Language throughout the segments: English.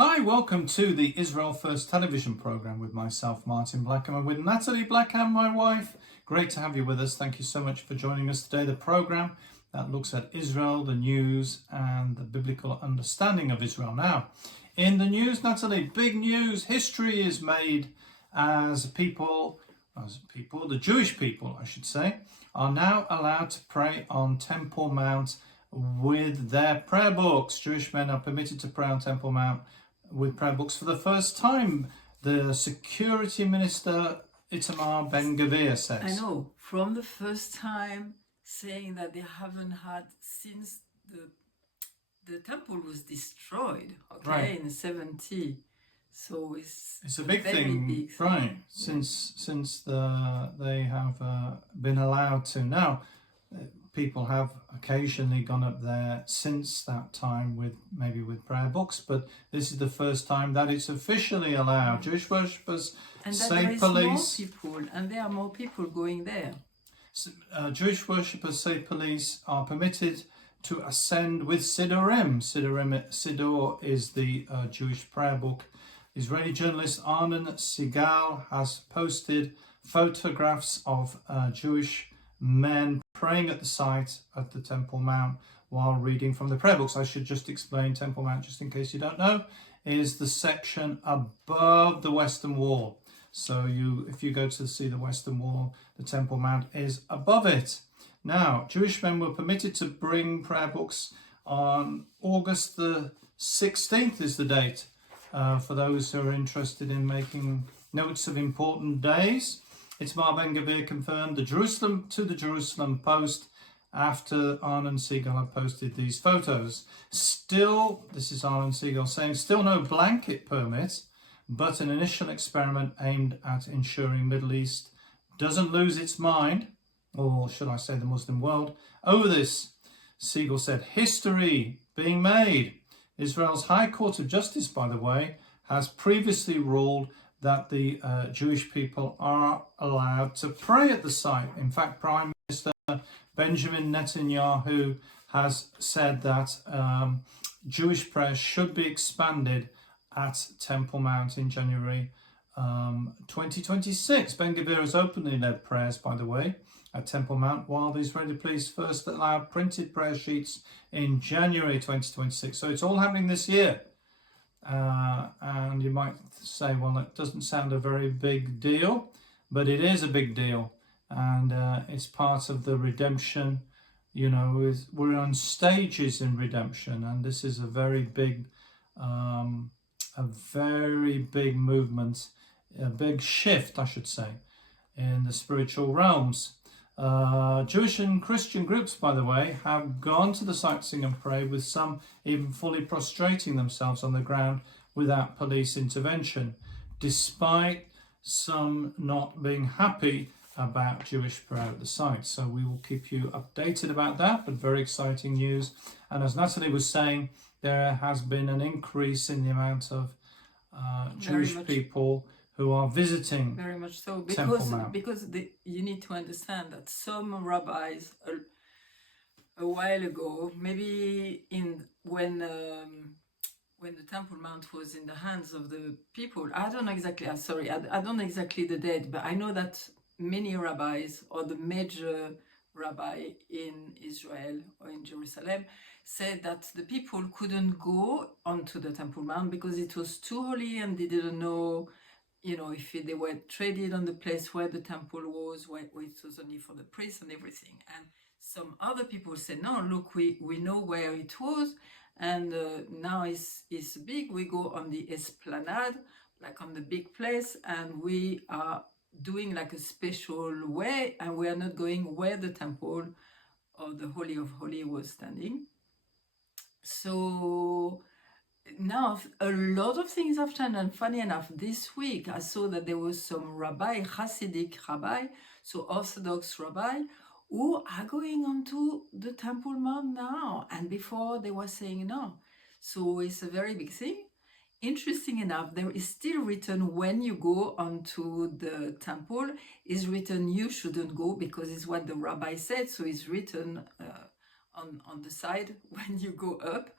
Hi, welcome to the Israel First television program with myself, Martin Blackham, and with Nathalie Blackham, my wife. Great to have you with us. Thank you so much for joining us today. The program that looks at Israel, the news, and the biblical understanding of Israel. Now, in the news, Nathalie, big news. History is made as the Jewish people, I should say, are now allowed to pray on Temple Mount with their prayer books. Jewish men are permitted to pray on Temple Mount with prayer books for the first time. The security minister Itamar Ben-Gvir says. I know, from the first time, saying that they haven't had since the temple was destroyed, okay, right, in 70. So it's a big thing, big thing, right? Since they have been allowed to. Now, people have occasionally gone up there since that time with prayer books, but this is the first time that it's officially allowed. Jewish worshippers say police. There are more people going there. Jewish worshippers say police are permitted to ascend with Siddurim. Siddur is the Jewish prayer book. Israeli journalist Arnon Sigal has posted photographs of Jewish men praying at the site at the Temple Mount while reading from the prayer books. I should just explain Temple Mount, just in case you don't know, is the section above the Western Wall. So if you go to see the Western Wall, the Temple Mount is above it. Now, Jewish men were permitted to bring prayer books on August the 16th is the date for those who are interested in making notes of important days. Itamar Ben-Gvir confirmed to the Jerusalem Post after Arnon Sigal had posted these photos. Still, this is Arnon Sigal saying, still no blanket permit, but an initial experiment aimed at ensuring Middle East doesn't lose its mind, or should I say the Muslim world, over this. Sigal said, history being made. Israel's High Court of Justice, by the way, has previously ruled that the Jewish people are allowed to pray at the site. In fact, Prime Minister Benjamin Netanyahu has said that Jewish prayers should be expanded at Temple Mount in January 2026. Ben-Gvir has openly led prayers, by the way, at Temple Mount, while the Israeli police first allowed printed prayer sheets in January 2026. So it's all happening this year. And you might say, well, it doesn't sound a very big deal, but it is a big deal. And it's part of the redemption. You know, we're on stages in redemption, and this is a very big movement, a big shift, I should say, in the spiritual realms. Jewish and Christian groups, by the way, have gone to the site to sing and pray, with some even fully prostrating themselves on the ground without police intervention, despite some not being happy about Jewish prayer at the site. So we will keep you updated about that, but very exciting news. And as Nathalie was saying, there has been an increase in the amount of Jewish people who are visiting. Very much so, because you need to understand that some rabbis a while ago, maybe when the Temple Mount was in the hands of the people, I don't know exactly. I don't know exactly the date, but I know that many rabbis, or the major rabbi in Israel or in Jerusalem, said that the people couldn't go onto the Temple Mount because it was too holy, and they didn't know, if they were traded on the place where the temple was, where it was only for the priests and everything. And some other people said, no, look, we know where it was, and now it's big. We go on the esplanade, like on the big place, and we are doing like a special way, and we are not going where the temple or the Holy of Holies was standing. So now a lot of things have changed, and funny enough, this week I saw that there was some Hasidic rabbi, so Orthodox rabbi, who are going onto the Temple Mount now, and before they were saying no. So it's a very big thing. Interesting enough, there is still written when you go onto the temple, is written you shouldn't go, because it's what the rabbi said, so it's written on the side when you go up.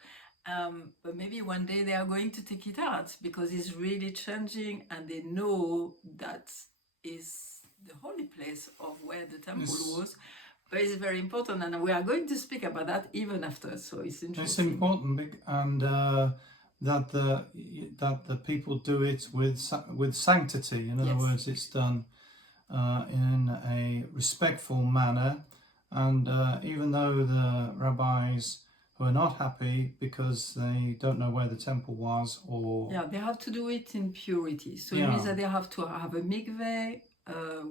But maybe one day they are going to take it out because it's really changing, and they know that is the holy place of where the temple was. But it's very important, and we are going to speak about that even after. So it's interesting. It's important, and that the people do it with sanctity. In other words, it's done in a respectful manner, and even though the rabbis who are not happy because they don't know where the temple was, or they have to do it in purity. So it means that they have to have a mikveh,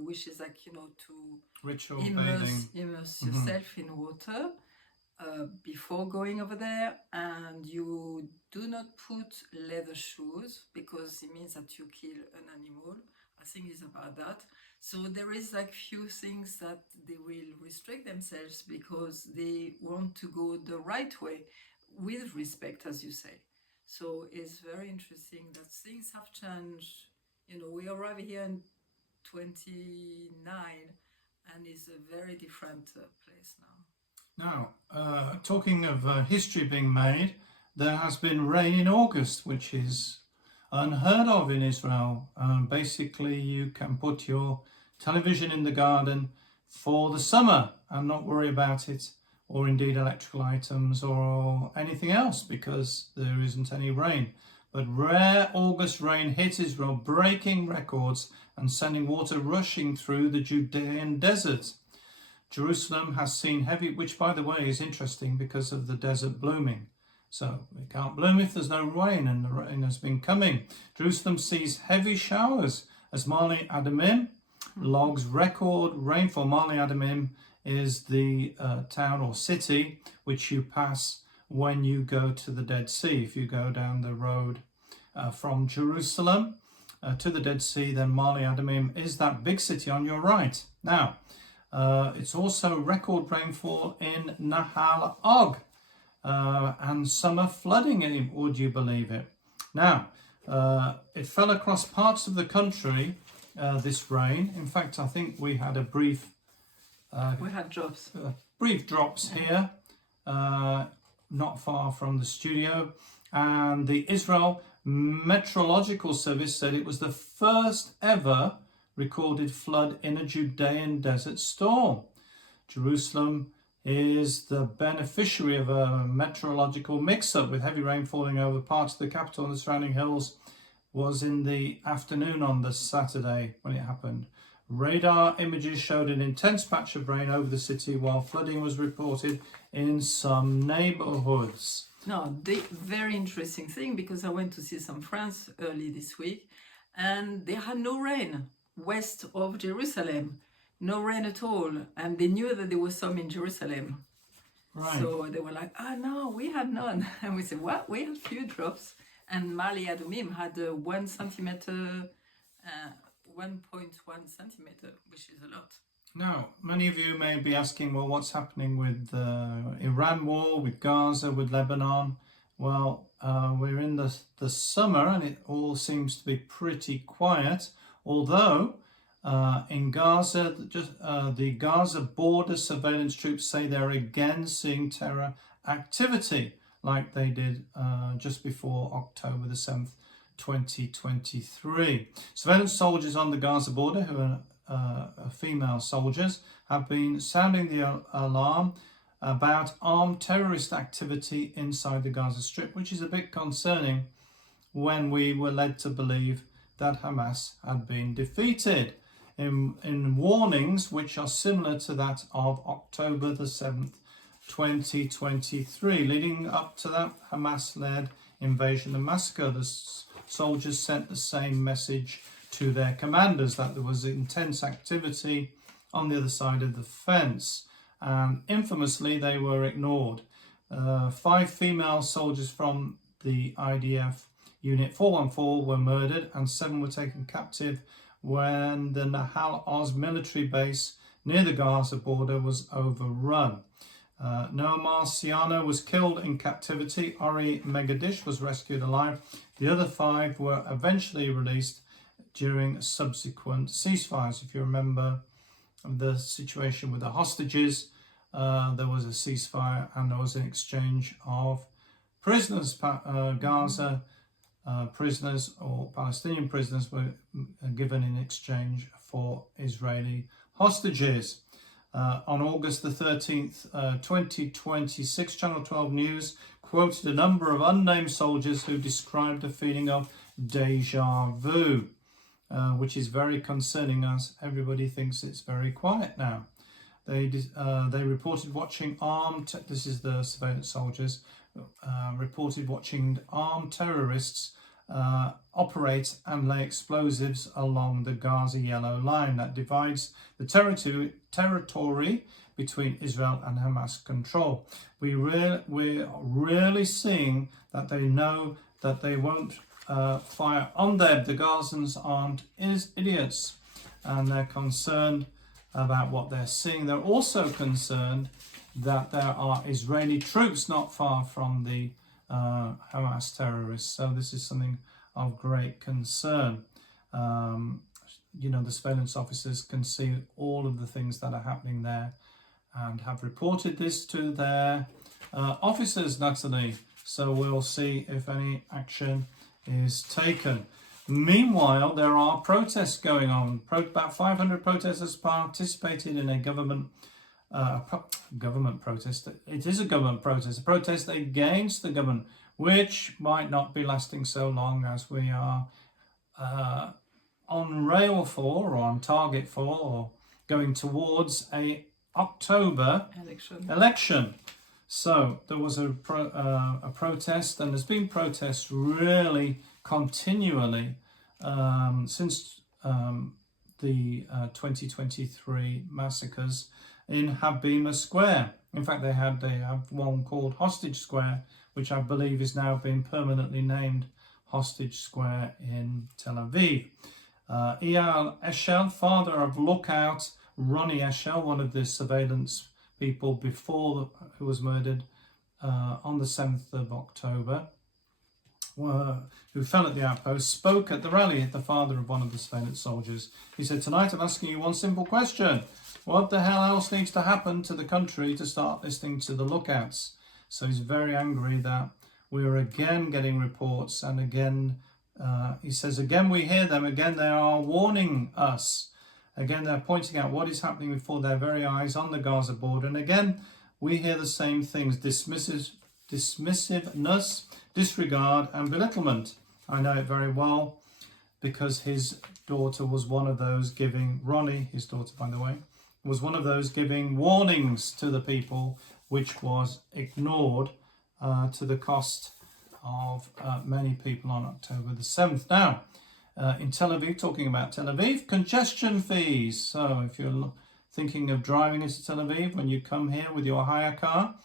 which is like, to ritual immerse yourself in water before going over there, and you do not put leather shoes because it means that you kill an animal. I think it's about that. So there is like few things that they will restrict themselves because they want to go the right way with respect, as you say. So it's very interesting that things have changed. We arrive here in 29, and it's a very different place now. Now, talking of history being made, there has been rain in August, which is unheard of in Israel. Basically, you can put your television in the garden for the summer and not worry about it, or indeed electrical items or anything else, because there isn't any rain. But rare August rain hit Israel, breaking records and sending water rushing through the Judean desert. Jerusalem has seen heavy, which by the way is interesting because of the desert blooming. So it can't bloom if there's no rain, and the rain has been coming. Jerusalem sees heavy showers as Mali Adumim logs record rainfall. Mali Adumim is the town or city which you pass when you go to the Dead Sea. If you go down the road from Jerusalem to the Dead Sea, then Mali Adumim is that big city on your right. Now, it's also record rainfall in Nahal Og, and summer flooding, would you believe it? Now, it fell across parts of the country, this rain. In fact, I think we had a brief... we had drops. Brief drops here, not far from the studio. And the Israel Meteorological Service said it was the first ever recorded flood in a Judean desert storm. Jerusalem is the beneficiary of a meteorological mix-up, with heavy rain falling over parts of the capital and the surrounding hills. Was in the afternoon on the Saturday when it happened. Radar images showed an intense patch of rain over the city, while flooding was reported in some neighborhoods. No, the very interesting thing, because I went to see some friends early this week, and they had no rain west of Jerusalem. No rain at all, and they knew that there was some in Jerusalem. Right. So they were like, no, we had none. And we said, what? We had few drops. And Mali Adumim had 1 centimeter, 1.1 centimeter, which is a lot. Now, many of you may be asking, well, what's happening with the Iran war, with Gaza, with Lebanon? Well, we're in the summer and it all seems to be pretty quiet, although in Gaza, the Gaza border surveillance troops say they're again seeing terror activity like they did just before October the 7th, 2023. Surveillance soldiers on the Gaza border, who are female soldiers, have been sounding the alarm about armed terrorist activity inside the Gaza Strip, which is a bit concerning when we were led to believe that Hamas had been defeated. In warnings which are similar to that of October the 7th, 2023. Leading up to that Hamas-led invasion and massacre, the soldiers sent the same message to their commanders, that there was intense activity on the other side of the fence, and infamously they were ignored. 5 female soldiers from the IDF Unit 414 were murdered and 7 were taken captive when the Nahal Oz military base near the Gaza border was overrun. Noah Marciano was killed in captivity. Ori Megadish was rescued alive. The other 5 were eventually released during subsequent ceasefires. If you remember the situation with the hostages, there was a ceasefire and there was an exchange of prisoners, Gaza prisoners or Palestinian prisoners were given in exchange for Israeli hostages. On August the 13th, 2026, Channel 12 News quoted a number of unnamed soldiers who described a feeling of deja vu, which is very concerning as everybody thinks it's very quiet now. They reported watching this is the surveillance soldiers, reported watching armed terrorists operate and lay explosives along the Gaza yellow line that divides the territory between Israel and Hamas control. We're really seeing that they know that they won't fire on them. The Gazans aren't idiots, and they're concerned about what they're seeing. They're also concerned that there are Israeli troops not far from the Hamas terrorists. So this is something of great concern. The surveillance officers can see all of the things that are happening there and have reported this to their officers, Nathalie. So we'll see if any action is taken. Meanwhile, there are protests going on. About 500 protesters participated in a government protest. It is a government protest, a protest against the government, which might not be lasting so long as we are on rail for, or on target for, or going towards a October election. So there was a protest, and there's been protests really continually since the 2023 massacres in Habima Square. In fact, they have one called Hostage Square, which I believe is now being permanently named Hostage Square in Tel Aviv. Eyal Eshel, father of Lookout Ronnie Eshel, one of the surveillance people who was murdered on the 7th of October, who fell at the outpost, spoke at the rally, the father of one of the surveillance soldiers. He said, "Tonight I'm asking you one simple question. What the hell else needs to happen to the country to start listening to the lookouts?" So he's very angry that we're again getting reports, and again, he says, again we hear them, again they are warning us. Again, they're pointing out what is happening before their very eyes on the Gaza border. And again, we hear the same things: dismissiveness, disregard, and belittlement. I know it very well because his daughter was one of those giving, Ronnie, his daughter, by the way, was one of those giving warnings to the people, which was ignored to the cost of many people on October the 7th. Now, in Tel Aviv, talking about Tel Aviv, congestion fees. So if you're thinking of driving into Tel Aviv, when you come here with your hire car,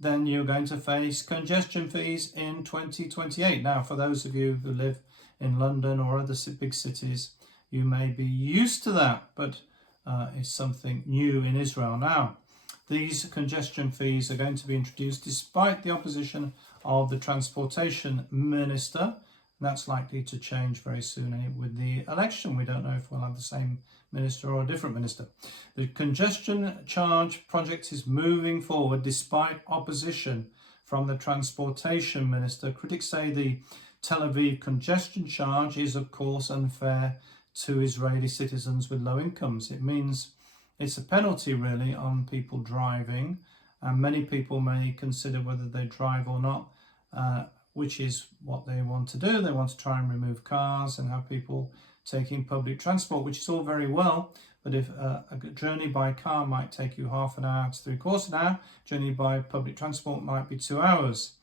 then you're going to face congestion fees in 2028. Now, for those of you who live in London or other big cities, you may be used to that, but it's something new in Israel now. These congestion fees are going to be introduced despite the opposition of the transportation minister. That's likely to change very soon with the election. We don't know if we'll have the same minister or a different minister. The congestion charge project is moving forward despite opposition from the transportation minister. Critics say the Tel Aviv congestion charge is, of course, unfair to Israeli citizens with low incomes. It means it's a penalty, really, on people driving, and many people may consider whether they drive or not, which is what they want to do. They want to try and remove cars and have people taking public transport, which is all very well, but if a journey by car might take you half an hour to 3/4 hour, journey by public transport might be 2 hours.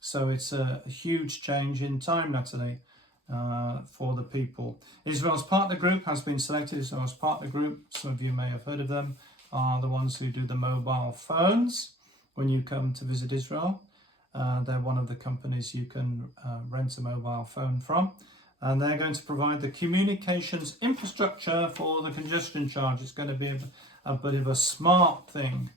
So it's a huge change in time, Nathalie, for the people. Israel's partner group has been selected. Israel's partner group, some of you may have heard of them, are the ones who do the mobile phones when you come to visit Israel. They're one of the companies you can rent a mobile phone from. And they're going to provide the communications infrastructure for the congestion charge. It's going to be a bit of a smart thing.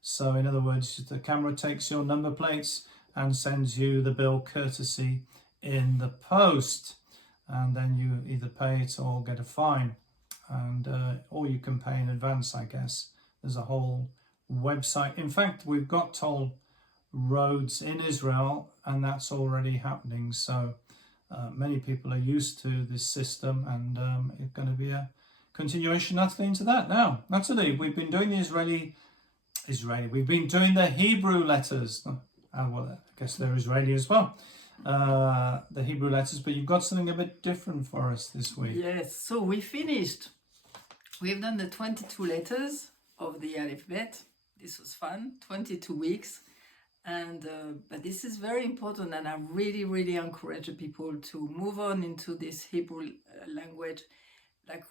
So in other words, the camera takes your number plates and sends you the bill courtesy in the post. And then you either pay it or get a fine. And or you can pay in advance, I guess. There's a whole website. In fact, we've got toll roads in Israel, and that's already happening. So many people are used to this system, and it's going to be a continuation, Natalie, into that. Now, Natalie, we've been doing the Israeli, we've been doing the Hebrew letters. Well, I guess they're Israeli as well, the Hebrew letters, but you've got something a bit different for us this week. Yes, so we finished. We've done the 22 letters of the alphabet. This was fun, 22 weeks. And but this is very important, and I really encourage people to move on into this Hebrew language. Like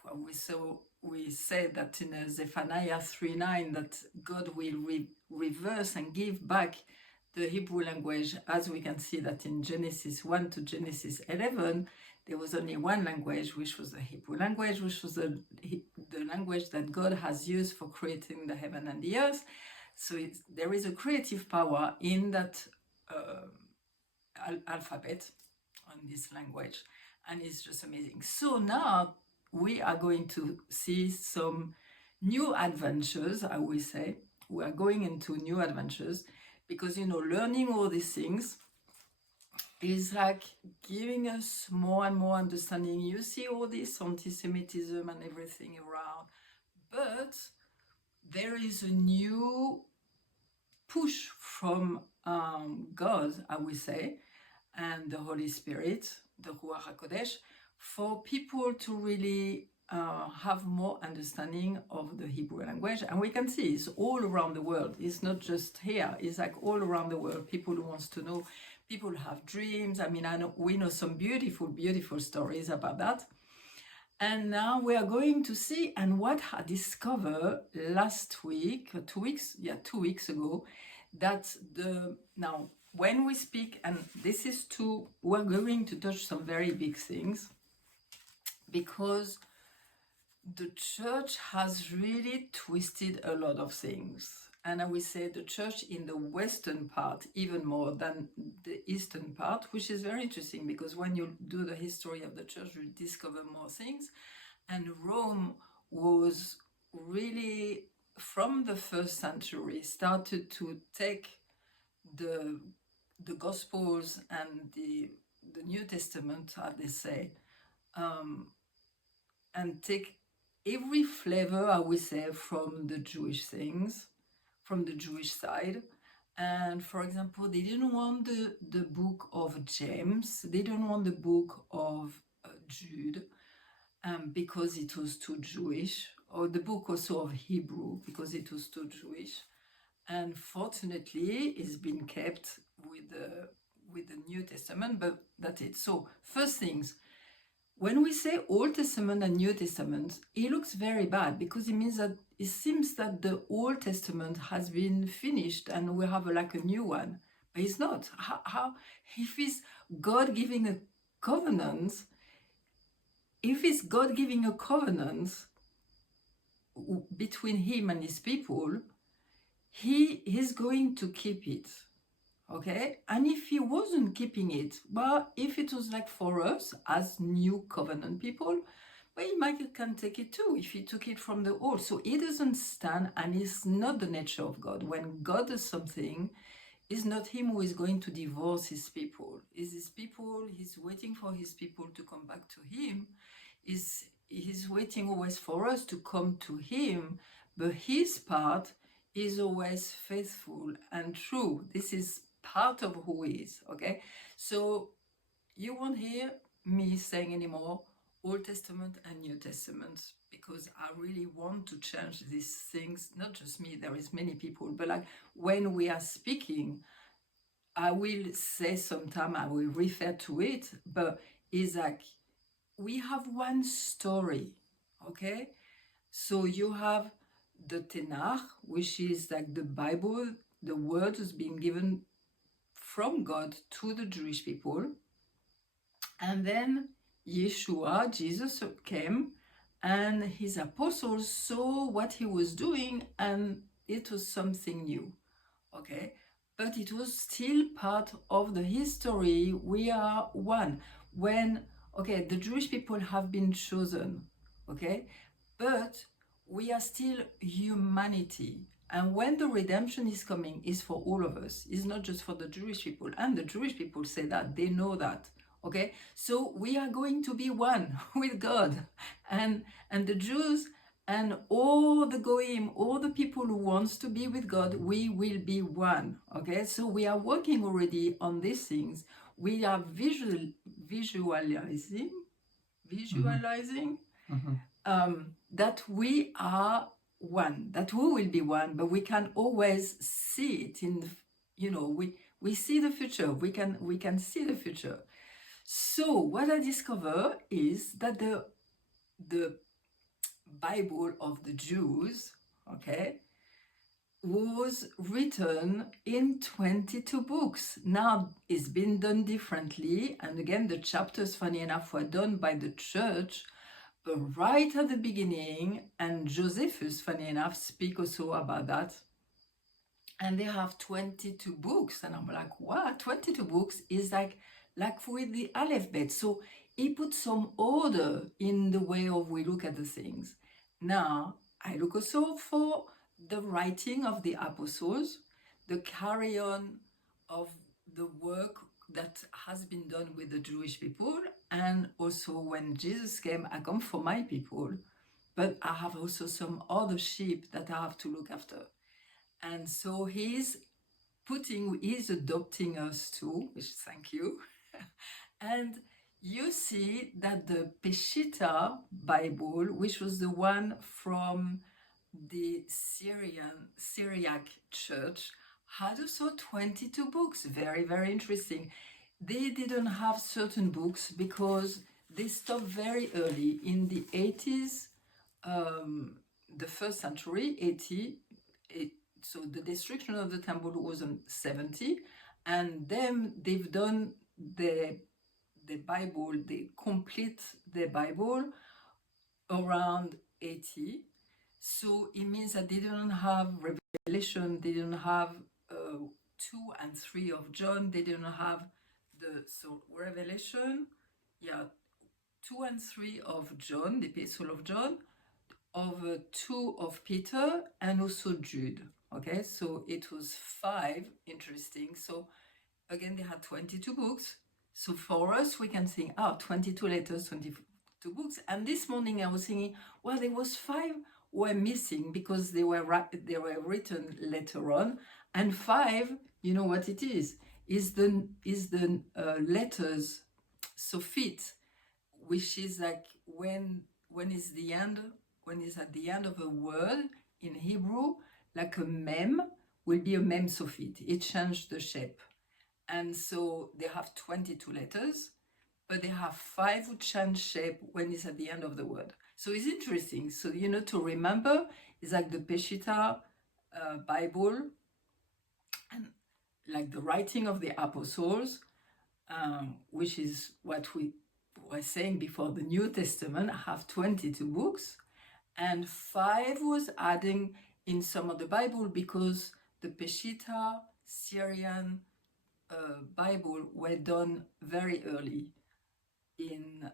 we said that in Zephaniah 3:9 that God will reverse and give back the Hebrew language, as we can see that in Genesis 1 to Genesis 11, there was only one language, which was the Hebrew language, which was the language that God has used for creating the heaven and the earth. So there is a creative power in that alphabet, on this language, and it's just amazing. So now we are going to see some new adventures, I will say. We are going into new adventures because, learning all these things is like giving us more and more understanding. You see all this anti-Semitism and everything around, but there is a new push from God, I will say, and the Holy Spirit, the Ruach HaKodesh, for people to really have more understanding of the Hebrew language. And we can see it's all around the world. It's not just here. It's like all around the world. People who wants to know. People have dreams. I mean, we know some beautiful stories about that. And now we are going to see, and what I discovered last week, 2 weeks, 2 weeks ago, that now when we speak, and this is we're going to touch some very big things, because the church has really twisted a lot of things. And I will say the church in the western part, even more than the eastern part, which is very interesting, because when you do the history of the church, you discover more things. And Rome was really, from the first century, started to take the Gospels and the New Testament, how they say, and take every flavor, I would say, from the Jewish things, from the Jewish side. And for example, they didn't want the book of James, they don't want the book of Jude, because it was too Jewish, or the book also of Hebrew, because it was too Jewish. And fortunately, it's been kept with the New Testament, but that's it. So first things, when we say Old Testament and New Testament, it looks very bad, because it means that it seems that the Old Testament has been finished and we have like a new one. But it's not. How if it's God giving a covenant, between him and his people, he is going to keep it. Okay, and if he wasn't keeping it, well, if it was like for us as new covenant people, well, he might can take it too if he took it from the old. So it doesn't stand, and it's not the nature of God. When God does something, it's not him who is going to divorce his people. It's his people. He's waiting for his people to come back to him. He's waiting always for us to come to him, but his part is always faithful and true. This is part of who he is, okay? So you won't hear me saying anymore Old Testament and New Testament, because I really want to change these things. Not just me, there is many people, but like when we are speaking, I will say sometime, I will refer to it, but it's like we have one story, okay? So you have the Tanakh, which is like the Bible, the word is being given from God to the Jewish people. And then Yeshua, Jesus, came, and his apostles saw what he was doing, and it was something new, okay? But it was still part of the history. We are one. When, okay, the Jewish people have been chosen, okay? But we are still humanity. And when the redemption is coming, is for all of us. It's not just for the Jewish people. And the Jewish people say that, they know that. Okay, so we are going to be one with God, and the Jews and all the goyim, all the people who wants to be with God, we will be one. Okay, so we are working already on these things. We are visualizing that we are one, that we will be one, but we can always see it in, we see the future. We can see the future. So what I discover is that the Bible of the Jews, okay, was written in 22 books. Now it's been done differently, and again the chapters, funny enough, were done by the church right at the beginning, and Josephus, funny enough, speak also about that. And they have 22 books, and I'm like, wow, 22 books is like with the alphabet. So he put some order in the way of we look at the things. Now, I look also for the writing of the apostles, the carry on of the work that has been done with the Jewish people, and also when Jesus came, I come for my people, but I have also some other sheep that I have to look after. And so he's adopting us too, which thank you. And you see that the Peshitta Bible, which was the one from the Syriac church, had also 22 books. Very, very interesting. They didn't have certain books because they stopped very early in the 80s, the first century, 80. So the destruction of the temple was in 70, and then they've done the Bible, they complete the Bible around 80. So it means that they didn't have Revelation, they didn't have 2 and 3 of John, they didn't have Revelation, 2 and 3 of John, the Epistle of John, of 2 of Peter, and also Jude. Okay, so it was 5, interesting. So again, they had 22 books. So for us, we can think, 22 letters, 22 books. And this morning I was thinking, well, there was 5 were missing because they were written later on. And 5, you know what it is the letters Sophit, which is like when is the end, when is at the end of a word in Hebrew, like a mem will be a mem Sophit. It changed the shape. And so they have 22 letters, but they have 5 who change shape when it's at the end of the word. So it's interesting. So, to remember, it's like the Peshitta Bible, and like the writing of the apostles, which is what we were saying before, the New Testament have 22 books, and 5 was adding in some of the Bible because the Peshitta Syrian Bible were done very early in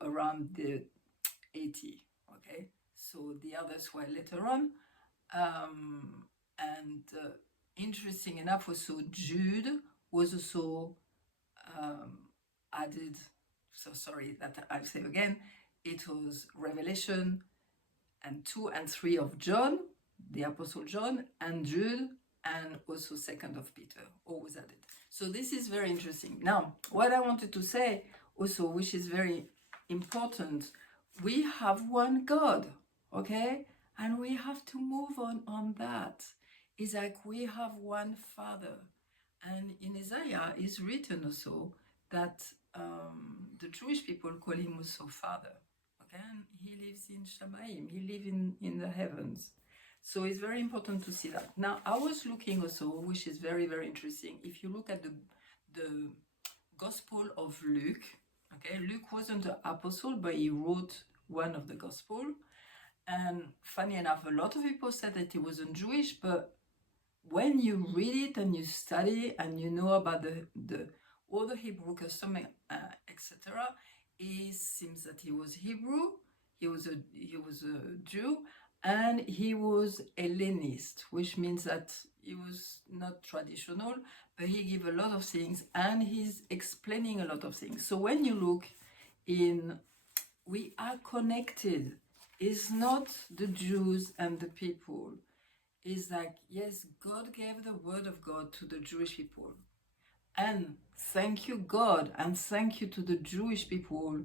around the 80. Okay, so the others were later on, and interesting enough, also Jude was also added. So sorry that I'll say again, it was Revelation and 2 and 3 of John, the Apostle John, and Jude, and also 2nd of Peter, always added. So this is very interesting. Now, what I wanted to say also, which is very important, we have one God, okay? And we have to move on that. It's like we have one Father. And in Isaiah is written also that the Jewish people call him also Father. Okay? And he lives in Shamayim, he lives in the heavens. So it's very important to see that. Now, I was looking also, which is very, very interesting. If you look at the Gospel of Luke, okay, Luke wasn't an apostle, but he wrote one of the Gospel. And funny enough, a lot of people said that he wasn't Jewish, but when you read it and you study and you know about all the Hebrew custom, etc., it seems that he was Hebrew, he was a Jew, and he was Hellenist, which means that he was not traditional, but he gave a lot of things, and he's explaining a lot of things. So when you look in, we are connected. It's not the Jews and the people. It's like, yes, God gave the word of God to the Jewish people. And thank you, God, and thank you to the Jewish people.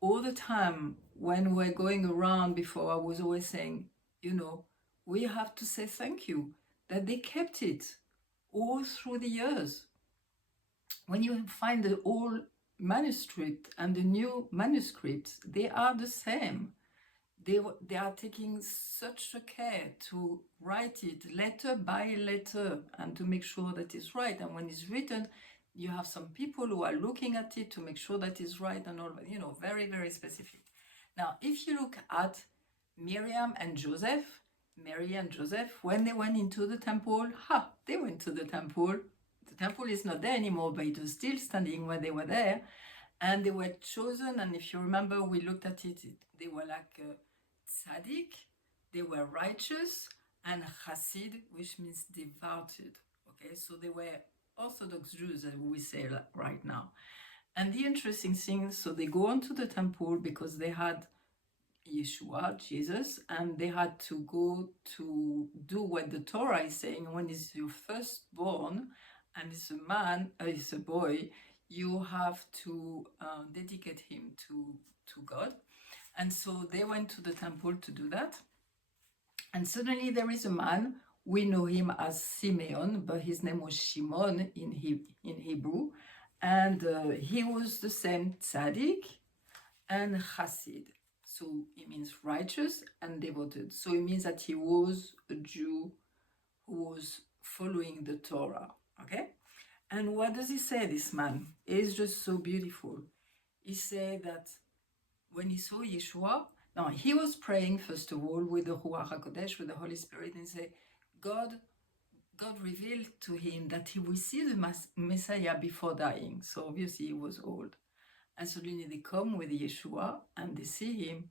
All the time when we're going around, before I was always saying, you know, we have to say thank you that they kept it all through the years. When you find the old manuscript and the new manuscripts, they are the same. They are taking such a care to write it letter by letter and to make sure that it's right. And when it's written, you have some people who are looking at it to make sure that it's right and all, you know, very, very specific. Now, if you look at Miriam and Joseph, Mary and Joseph, when they went into the temple, they went to the temple. The temple is not there anymore, but it was still standing where they were there. And they were chosen, and if you remember, we looked at it, they were like tzaddik, they were righteous, and chassid, which means devoted. Okay, so they were Orthodox Jews, as we say right now. And the interesting thing, so they go on to the temple because they had Yeshua, Jesus, and they had to go to do what the Torah is saying. When is your firstborn, and it's a man, it's a boy, you have to dedicate him to God. And so they went to the temple to do that. And suddenly there is a man, we know him as Simeon, but his name was Shimon in Hebrew. And he was the same tzaddik and chassid. So it means righteous and devoted. So it means that he was a Jew who was following the Torah, okay? And what does he say, this man? He's just so beautiful. He said that when he saw Yeshua, now he was praying first of all with the Ruach HaKodesh, with the Holy Spirit, and say, God revealed to him that he will see the Messiah before dying. So obviously he was old. And suddenly they come with Yeshua and they see him.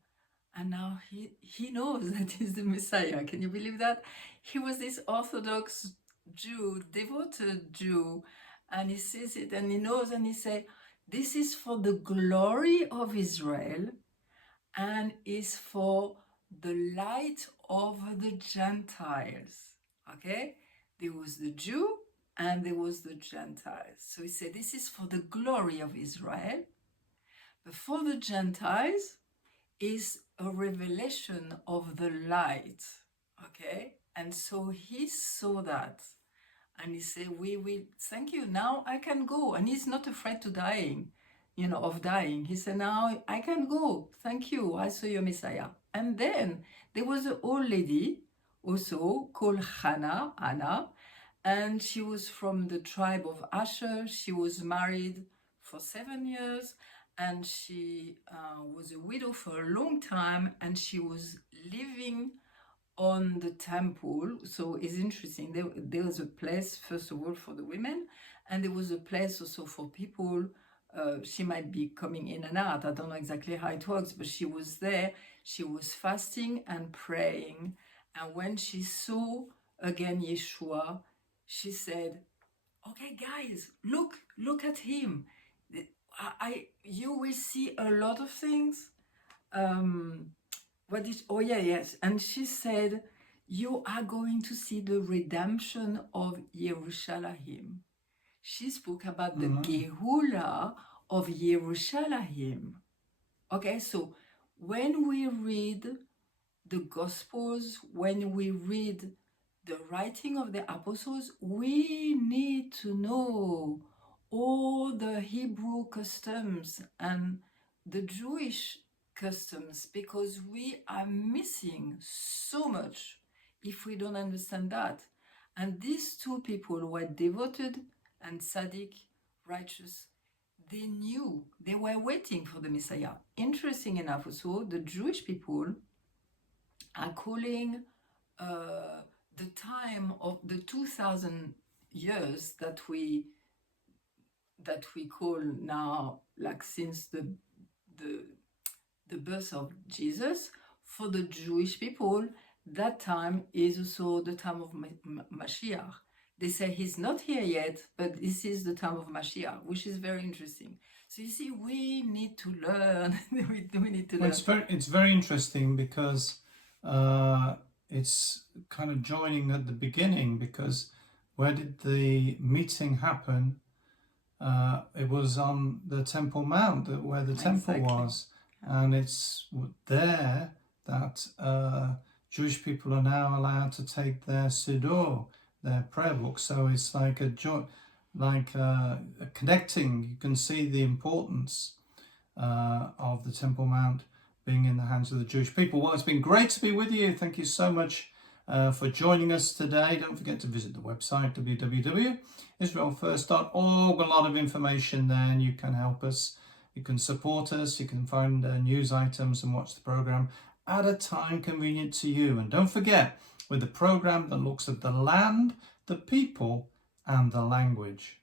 And now he knows that he's the Messiah. Can you believe that? He was this Orthodox Jew, devoted Jew. And he sees it and he knows and he says, this is for the glory of Israel and is for the light of the Gentiles. Okay? There was the Jew and there was the Gentiles. So he said, this is for the glory of Israel. But for the Gentiles is a revelation of the light. Okay? And so he saw that. And he said, we will, thank you, now I can go. And he's not afraid to dying, of dying. He said, now I can go. Thank you, I saw your Messiah. And then there was an old lady also called Anna, and she was from the tribe of Asher. She was married for 7 years, and she was a widow for a long time, and she was living on the temple. So it's interesting. There was a place, first of all, for the women, and there was a place also for people. She might be coming in and out. I don't know exactly how it works, but she was there. She was fasting and praying. And when she saw again Yeshua, she said, okay, guys, look at him. You will see a lot of things. Yes. And she said, you are going to see the redemption of Yerushalayim. She spoke about the Geula of Yerushalayim. Okay, so when we read the Gospels, when we read the writing of the apostles, we need to know all the Hebrew customs and the Jewish customs, because we are missing so much if we don't understand that. And these two people were devoted and tzaddik, righteous. They knew, they were waiting for the Messiah. Interesting enough also, the Jewish people are calling the time of the 2,000 years that we call now, like since the birth of Jesus, for the Jewish people, that time is also the time of Mashiach. They say he's not here yet, but this is the time of Mashiach, which is very interesting. So you see, we need to learn. we need to learn. It's very interesting because it's kind of joining at the beginning, because where did the meeting happen? It was on the Temple Mount, where the temple was. And it's there that Jewish people are now allowed to take their Siddur, their prayer book. So it's like a connecting. You can see the importance of the Temple Mount being in the hands of the Jewish people. Well, it's been great to be with you. Thank you so much for joining us today. Don't forget to visit the website, www.israelfirst.org. A lot of information there, and you can help us. You can support us. You can find news items and watch the program at a time convenient to you. And don't forget, with the program that looks at the land, the people, and the language.